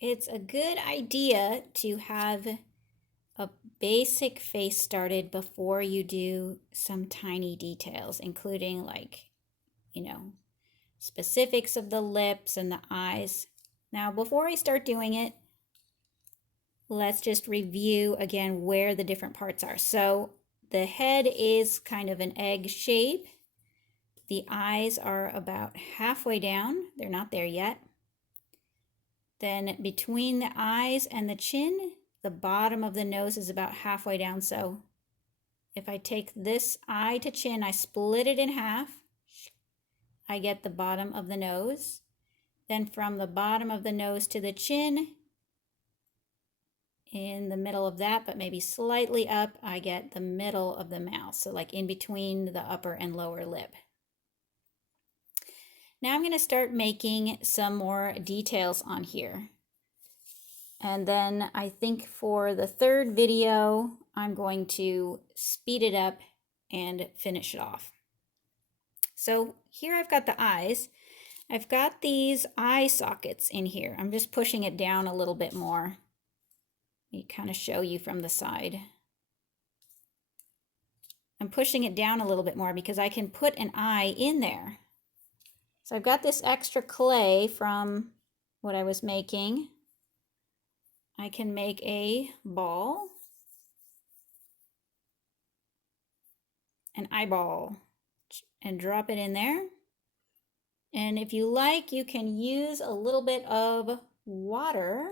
it's a good idea to have a basic face started before you do some tiny details, including like, specifics of the lips and the eyes. Now, before I start doing it, let's just review again where the different parts are. So the head is kind of an egg shape. The eyes are about halfway down. They're not there yet. Then between the eyes and the chin, the bottom of the nose is about halfway down. So if I take this eye to chin, I split it in half. I get the bottom of the nose. Then from the bottom of the nose to the chin, in the middle of that, but maybe slightly up, I get the middle of the mouth. So like in between the upper and lower lip. Now I'm going to start making some more details on here. And then I think for the third video, I'm going to speed it up and finish it off. So here I've got the eyes. I've got these eye sockets in here. I'm just pushing it down a little bit more. Let me kind of show you from the side. I'm pushing it down a little bit more because I can put an eye in there. So I've got this extra clay from what I was making. I can make a ball, an eyeball, and drop it in there. And if you like, you can use a little bit of water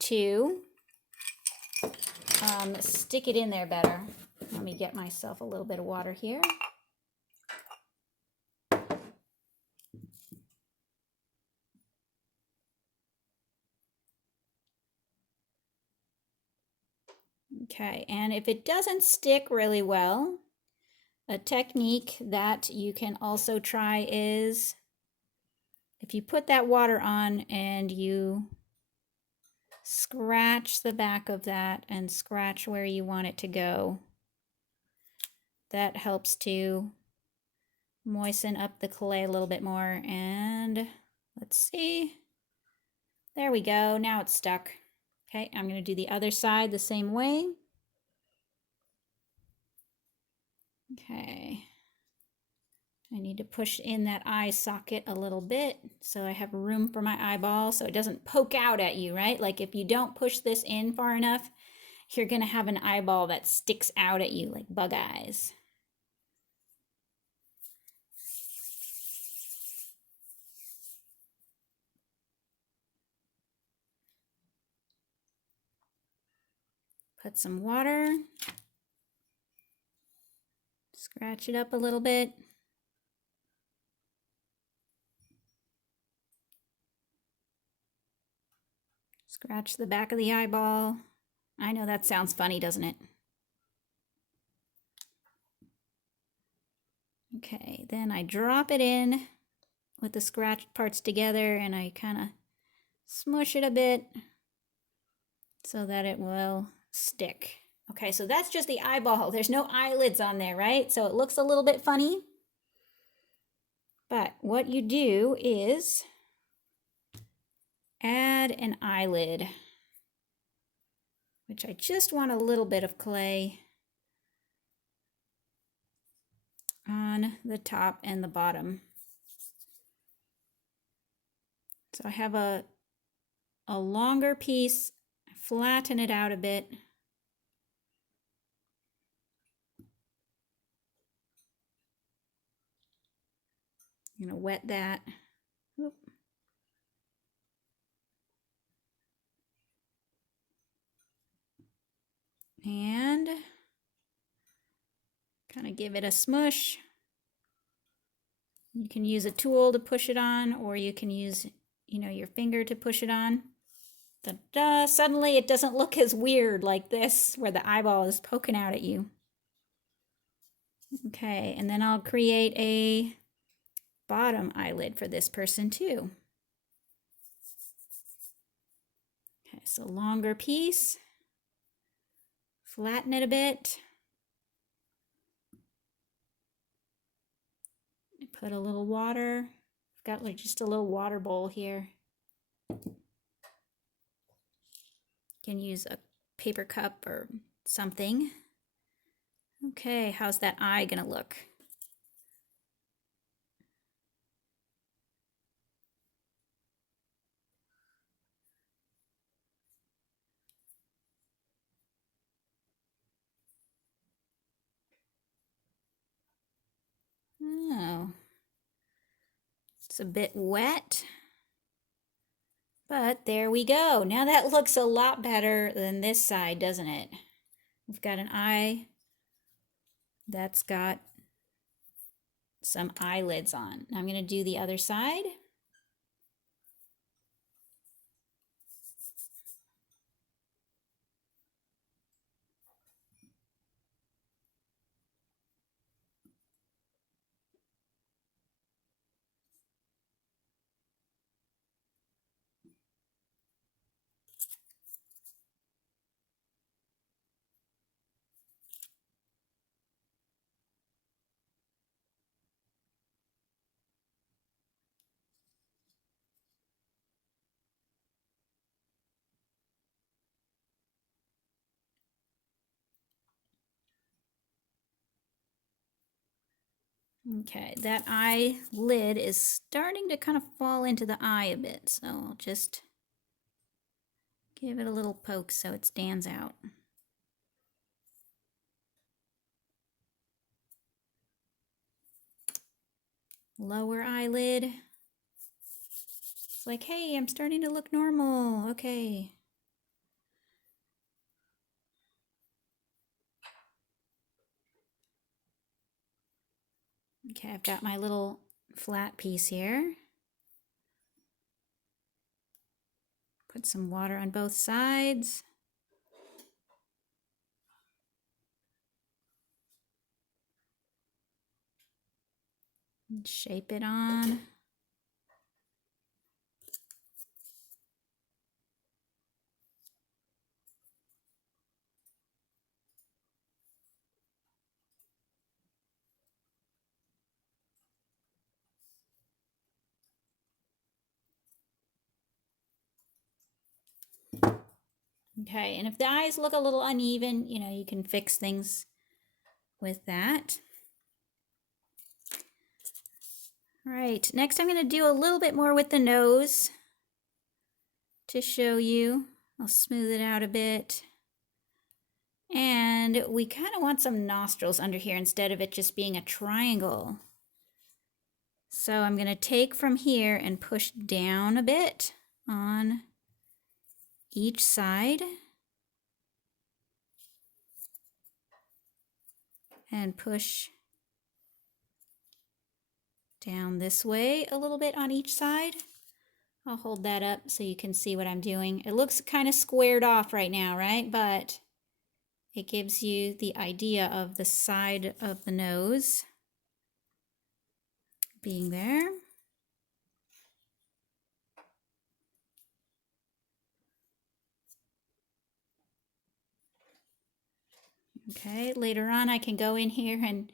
to stick it in there better. Let me get myself a little bit of water here. Okay, and if it doesn't stick really well, a technique that you can also try is if you put that water on and you scratch the back of that and scratch where you want it to go, that helps to moisten up the clay a little bit more. And let's see, there we go, now it's stuck. Okay, I'm going to do the other side the same way. Okay, I need to push in that eye socket a little bit so I have room for my eyeball so it doesn't poke out at you, right? Like if you don't push this in far enough, you're going to have an eyeball that sticks out at you like bug eyes. Put some water. Scratch it up a little bit. Scratch the back of the eyeball. I know that sounds funny, doesn't it? Okay, then I drop it in with the scratched parts together and I kind of smush it a bit so that it will stick. Okay, so that's just the eyeball. There's no eyelids on there, right? So it looks a little bit funny. But what you do is add an eyelid, which I just want a little bit of clay on the top and the bottom. So I have a longer piece, flatten it out a bit. I'm gonna wet that. Oop. And kind of give it a smush. You can use a tool to push it on, or you can use, your finger to push it on. Ta-da! Suddenly it doesn't look as weird like this, where the eyeball is poking out at you. Okay, and then I'll create a bottom eyelid for this person too. Okay, so longer piece. Flatten it a bit. Put a little water. I've got like just a little water bowl here. Can use a paper cup or something. Okay, how's that eye gonna look? Oh, it's a bit wet, but there we go. Now that looks a lot better than this side, doesn't it? We've got an eye that's got some eyelids on. Now I'm going to do the other side. Okay, that eyelid is starting to kind of fall into the eye a bit, so I'll just give it a little poke so it stands out. Lower eyelid. It's like, hey, I'm starting to look normal. Okay. Okay, I've got my little flat piece here. Put some water on both sides. And shape it on. Okay, and if the eyes look a little uneven, you know, you can fix things with that. All right, next I'm going to do a little bit more with the nose to show you. I'll smooth it out a bit. And we kind of want some nostrils under here instead of it just being a triangle. So I'm going to take from here and push down a bit on each side. And push down this way a little bit on each side. I'll hold that up so you can see what I'm doing. It looks kind of squared off right now, right? But it gives you the idea of the side of the nose being there. Okay, later on I can go in here and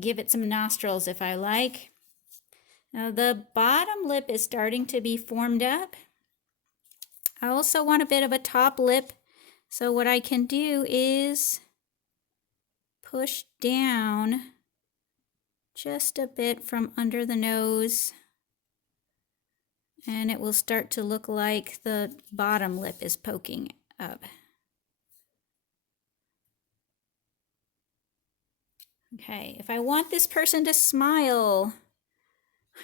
give it some nostrils if I like. Now the bottom lip is starting to be formed up. I also want a bit of a top lip, so what I can do is push down just a bit from under the nose, and it will start to look like the bottom lip is poking up. Okay, if I want this person to smile,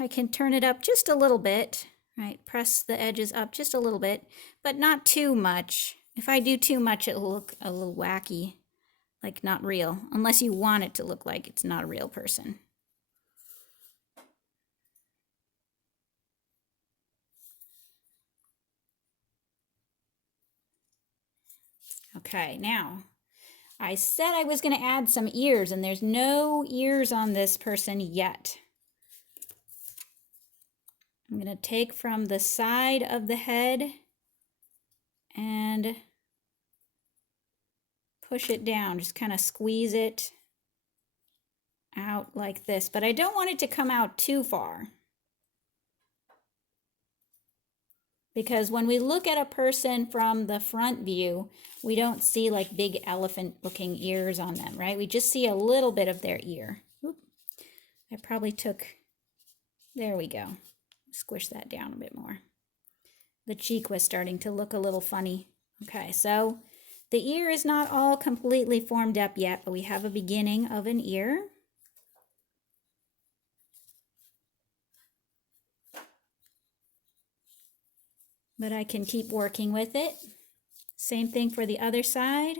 I can turn it up just a little bit, right? Press the edges up just a little bit, but not too much. If I do too much, it'll look a little wacky, like not real, unless you want it to look like it's not a real person. Okay, now I said I was going to add some ears, and there's no ears on this person yet. I'm going to take from the side of the head and push it down, just kind of squeeze it out like this, but I don't want it to come out too far. Because when we look at a person from the front view, we don't see like big elephant looking ears on them, right? We just see a little bit of their ear. Oop. I probably took, there we go. Squish that down a bit more. The cheek was starting to look a little funny. Okay, so the ear is not all completely formed up yet, but we have a beginning of an ear. But I can keep working with it. Same thing for the other side.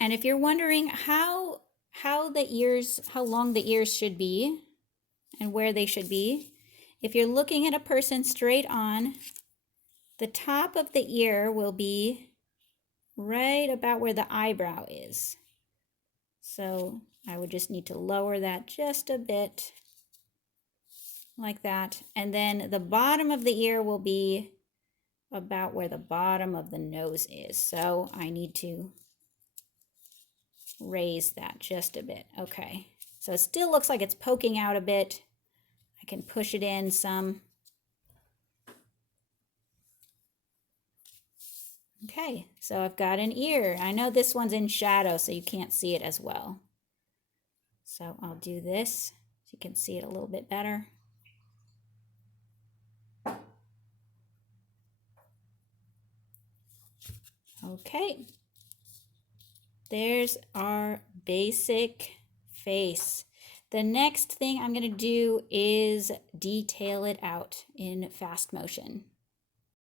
And if you're wondering how long the ears should be and where they should be, if you're looking at a person straight on, the top of the ear will be right about where the eyebrow is. So I would just need to lower that just a bit, like that. And then the bottom of the ear will be about where the bottom of the nose is. So I need to raise that just a bit. Okay, so it still looks like it's poking out a bit. I can push it in some. Okay, so I've got an ear. I know this one's in shadow, so you can't see it as well. So I'll do this so you can see it a little bit better. Okay, there's our basic face. The next thing I'm going to do is detail it out in fast motion.